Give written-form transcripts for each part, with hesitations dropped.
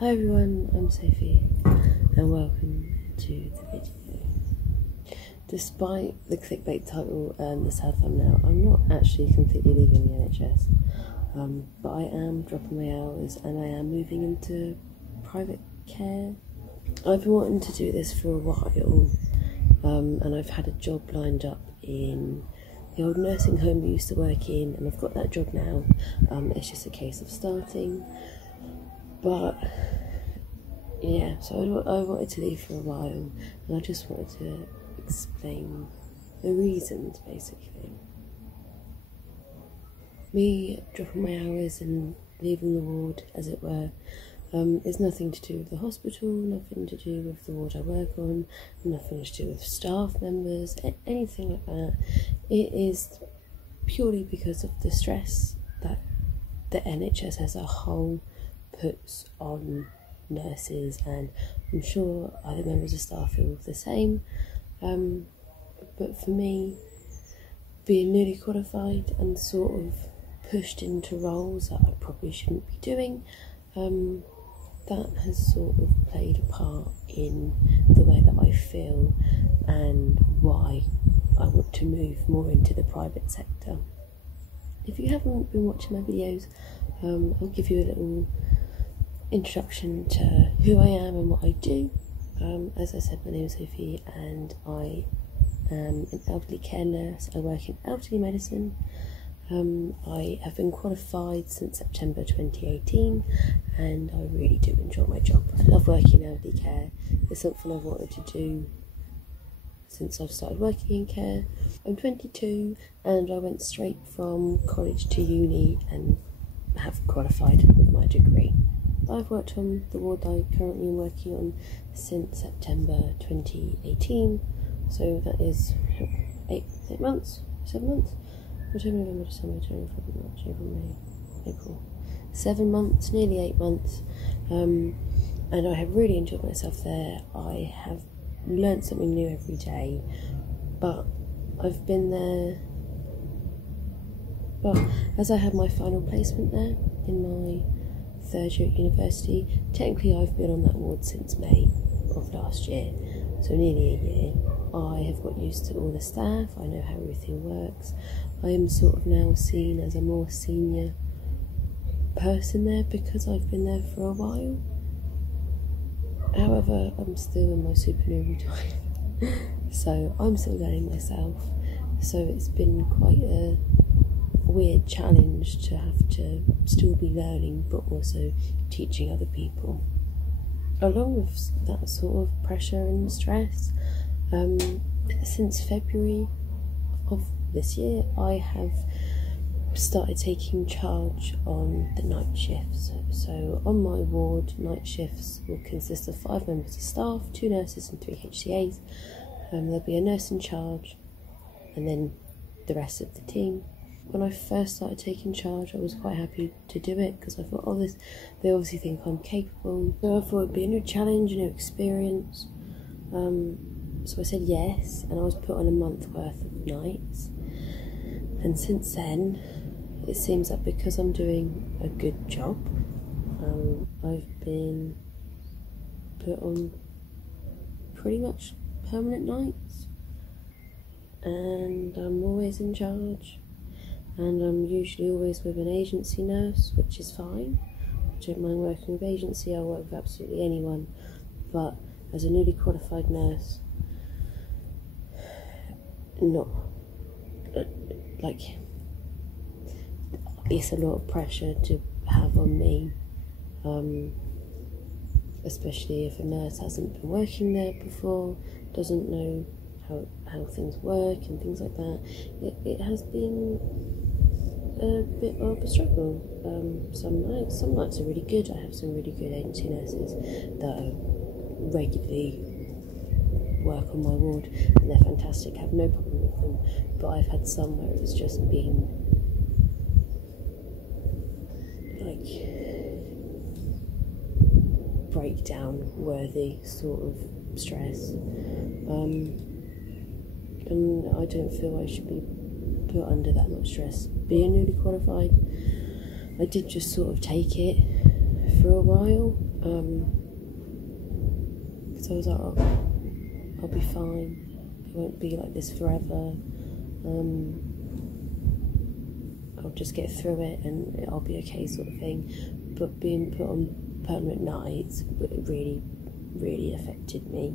Hi everyone, I'm Sophie and welcome to the video. Despite the clickbait title and the sad thumbnail, I'm not actually completely leaving the NHS, but I am dropping my hours and I am moving into private care. I've been wanting to do this for a while, and I've had a job lined up in the old nursing home we used to work in, and I've got that job now. It's just a case of starting. But yeah, so I wanted to leave for a while, and I just wanted to explain the reasons, basically. Me dropping my hours and leaving the ward, as it were, is nothing to do with the hospital, nothing to do with the ward I work on, nothing to do with staff members, anything like that. It is purely because of the stress that the NHS as a whole puts on nurses, and I'm sure other members of staff feel the same. But for me, being newly qualified and sort of pushed into roles that I probably shouldn't be doing, that has sort of played a part in the way that I feel and why I want to move more into the private sector. If you haven't been watching my videos, I'll give you a little introduction to who I am and what I do. As I said, my name is Sophie and I am an elderly care nurse. I work in elderly medicine. I have been qualified since September 2018 and I really do enjoy my job. I love working in elderly care. It's something I've wanted to do since I've started working in care. I'm 22 and I went straight from college to uni and have qualified with my degree. I've worked on the ward I currently am working on since September 2018, so that is 7 months? October, November, December, January, February, March, April, May, April. 7 months, nearly 8 months, and I have really enjoyed myself there. I have learnt something new every day, but I've been there, well, as I had my final placement there in my third year at university. Technically I've been on that ward since May of last year, so nearly a year. I have got used to all the staff, I know how everything works. I am sort of now seen as a more senior person there because I've been there for a while. However, I'm still in my supernumerary time, so I'm still learning myself, so it's been quite a weird challenge to have to still be learning but also teaching other people. Along with that sort of pressure and stress, since February of this year I have started taking charge on the night shifts. So on my ward, night shifts will consist of 5 members of staff, 2 nurses and 3 HCAs. There'll be a nurse in charge and then the rest of the team. When I first started taking charge, I was quite happy to do it because I thought, oh, they obviously think I'm capable. So I thought it'd be a new challenge, a new experience. So I said yes, and I was put on a month worth of nights. And since then, it seems that because I'm doing a good job, I've been put on pretty much permanent nights, and I'm always in charge. And I'm usually always with an agency nurse, which is fine. I don't mind working with agency, I'll work with absolutely anyone. But as a newly qualified nurse, not, like, it's a lot of pressure to have on me. Especially if a nurse hasn't been working there before, doesn't know how things work and things like that. It has been a bit of a struggle. Some nights are really good. I have some really good agency nurses that regularly work on my ward and they're fantastic, I have no problem with them. But I've had some where it's just been like breakdown worthy sort of stress, and I don't feel I should be put under that much stress. Being newly qualified, I did just sort of take it for a while, because I was like, oh, I'll be fine, it won't be like this forever, I'll just get through it and I'll be okay, sort of thing. But being put on permanent nights, it really, really affected me.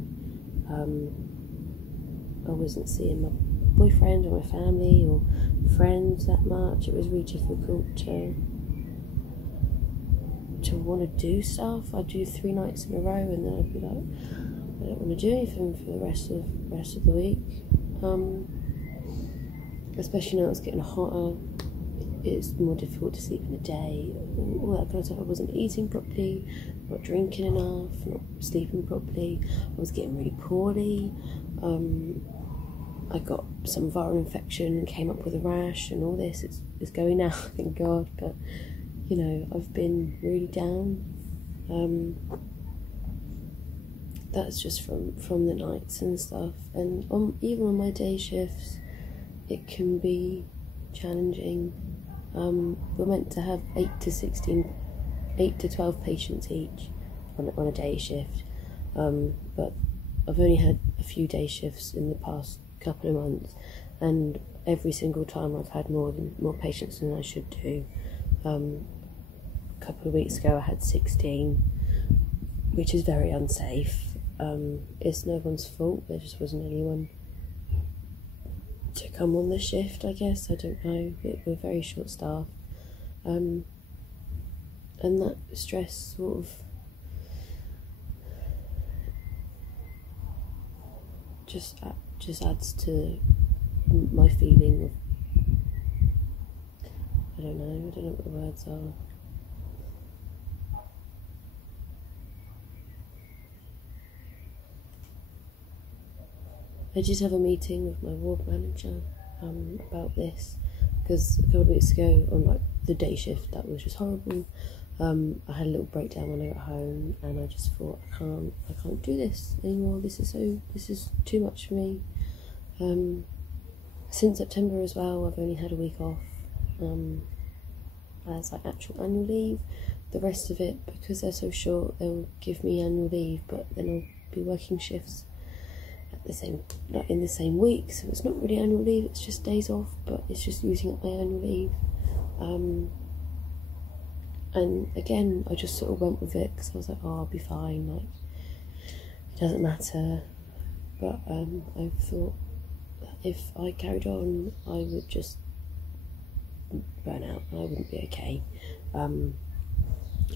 I wasn't seeing my boyfriend or my family or friends that much. It was really difficult to want to do stuff. I'd do 3 nights in a row and then I'd be like, I don't want to do anything for the rest of the week. Especially now it's getting hotter, it's more difficult to sleep in the day, all that kind of stuff. I wasn't eating properly, not drinking enough, not sleeping properly. I was getting really poorly. I got some viral infection and came up with a rash and all this. It's going now, thank God, but you know, I've been really down. That's just from the nights and stuff, and even on my day shifts it can be challenging. We're meant to have 8 to 12 patients each on a day shift, but I've only had a few day shifts in the past couple of months, and every single time I've had more patients than I should do. A couple of weeks ago I had 16, which is very unsafe. It's no one's fault, there just wasn't anyone to come on the shift, I guess. I don't know, we're very short staffed, and that stress sort of just adds to my feeling of, I don't know what the words are. I did have a meeting with my ward manager about this, because a couple of weeks ago on like the day shift, that was just horrible. I had a little breakdown when I got home, and I just thought, I can't do this anymore. This is too much for me. Since September as well, I've only had a week off as like actual annual leave. The rest of it, because they're so short, they'll give me annual leave, but then I'll be working shifts in the same week, so it's not really annual leave, it's just days off, but it's just using up my annual leave. And again, I just sort of went with it because I was like, oh, I'll be fine, like it doesn't matter. But I thought that if I carried on, I would just burn out and I wouldn't be okay.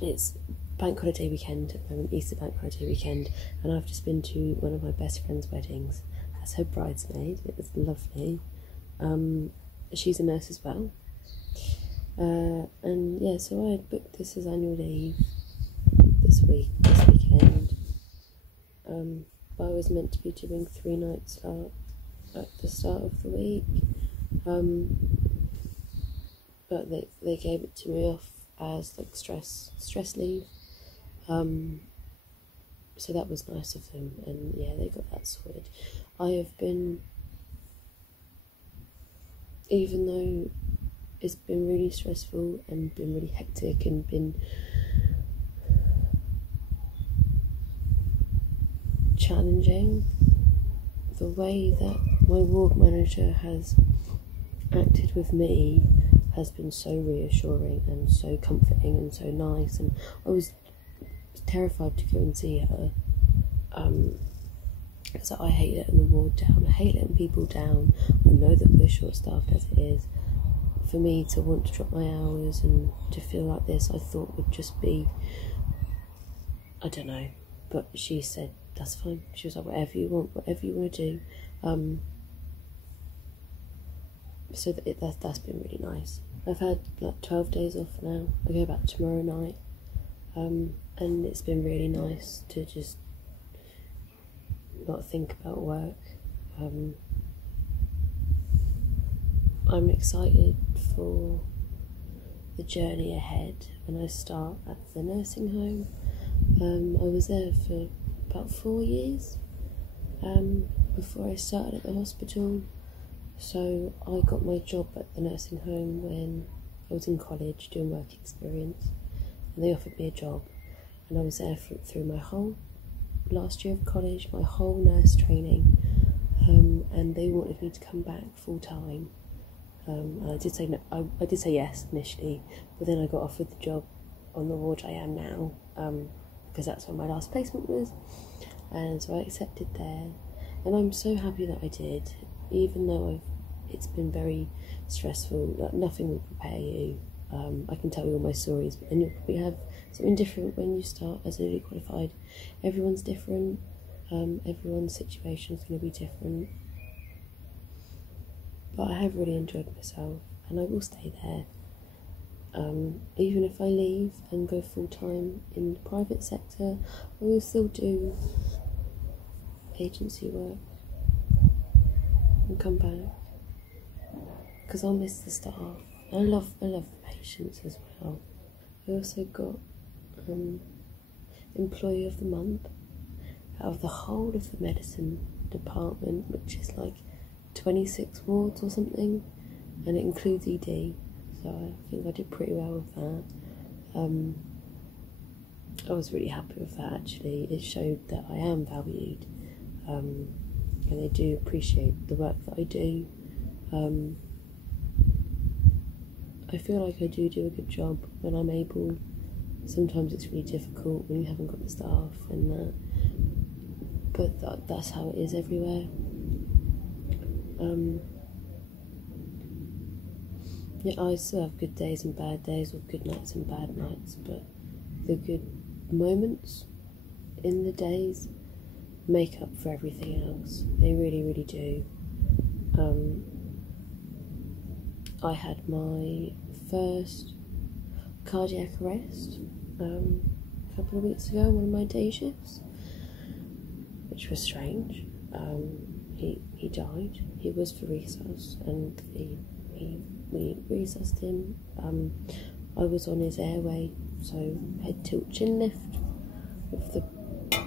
It's bank holiday weekend at the moment, Easter bank holiday weekend, and I've just been to one of my best friend's weddings as her bridesmaid. It was lovely. She's a nurse as well, and yeah, so I booked this as annual leave this weekend. But I was meant to be doing 3 nights at the start of the week, but they gave it to me off as like stress leave. So that was nice of them, and yeah, they got that sorted. I have been, even though it's been really stressful and been really hectic and been challenging, the way that my ward manager has acted with me has been so reassuring and so comforting and so nice, and I was terrified to go and see her, because I hate letting the ward down, I hate letting people down. I know that we're short staffed as it is. For me to want to drop my hours and to feel like this, I thought would just be, I don't know, but she said that's fine. She was like, whatever you want to do. So that's been really nice. I've had like 12 days off now. I go back tomorrow night, and it's been really nice to just not think about work. I'm excited for the journey ahead when I start at the nursing home. I was there for about 4 years before I started at the hospital. So I got my job at the nursing home when I was in college doing work experience, and they offered me a job, and I was there through my whole last year of college, my whole nurse training, and they wanted me to come back full time. And I did say no, I did say yes initially, but then I got offered the job on the ward I am now, because that's where my last placement was, and so I accepted there, and I'm so happy that I did, even though it's been very stressful. Like, nothing will prepare you. I can tell you all my stories, and you'll probably have something different when you start as a newly qualified. Everyone's different. Everyone's situation is going to be different. But I have really enjoyed myself, and I will stay there. Even if I leave and go full time in the private sector, I will still do agency work and come back, because I'll miss the staff. I love the patients as well. I also got Employee of the Month out of the whole of the medicine department, which is like 26 wards or something, and it includes ED, so I think I did pretty well with that. I was really happy with that, actually. It showed that I am valued, and they do appreciate the work that I do. I feel like I do a good job when I'm able. Sometimes it's really difficult when you haven't got the staff and that, but that's how it is everywhere. Yeah, I still have good days and bad days, or good nights and bad nights, but the good moments in the days make up for everything else. They really, really do. I had my first cardiac arrest a couple of weeks ago on one of my day shifts, which was strange. He died. He was for resus, and we resussed him. I was on his airway, so head tilt chin lift with the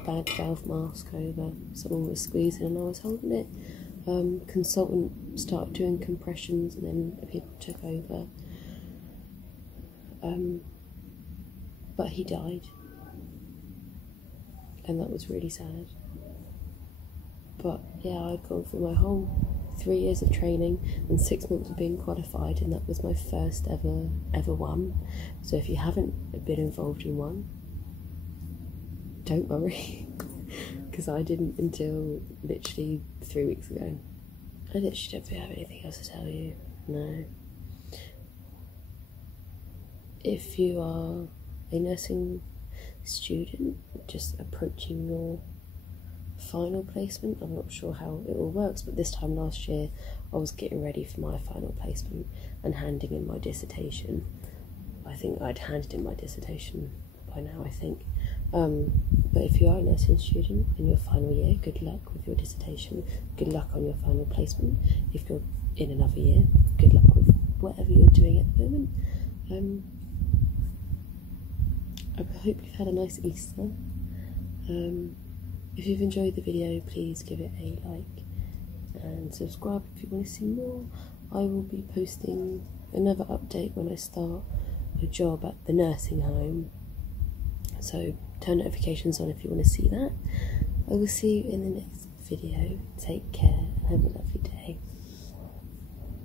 bad valve mask over. Someone was squeezing and I was holding it. Consultant started doing compressions, and then people took over. But he died, and that was really sad. But yeah, I'd gone through my whole 3 years of training and 6 months of being qualified, and that was my first ever one. So if you haven't been involved in one, don't worry, because I didn't until literally 3 weeks ago. I literally don't think I have anything else to tell you. No. If you are a nursing student just approaching your final placement, I'm not sure how it all works, but this time last year I was getting ready for my final placement and handing in my dissertation. I think I'd handed in my dissertation by now, I think. But if you are a nursing student in your final year, good luck with your dissertation, good luck on your final placement. If you're in another year, good luck with whatever you're doing at the moment. I hope you've had a nice Easter. If you've enjoyed the video, please give it a like and subscribe if you want to see more. I will be posting another update when I start a job at the nursing home, so turn notifications on if you want to see that. I will see you in the next video. Take care and have a lovely day.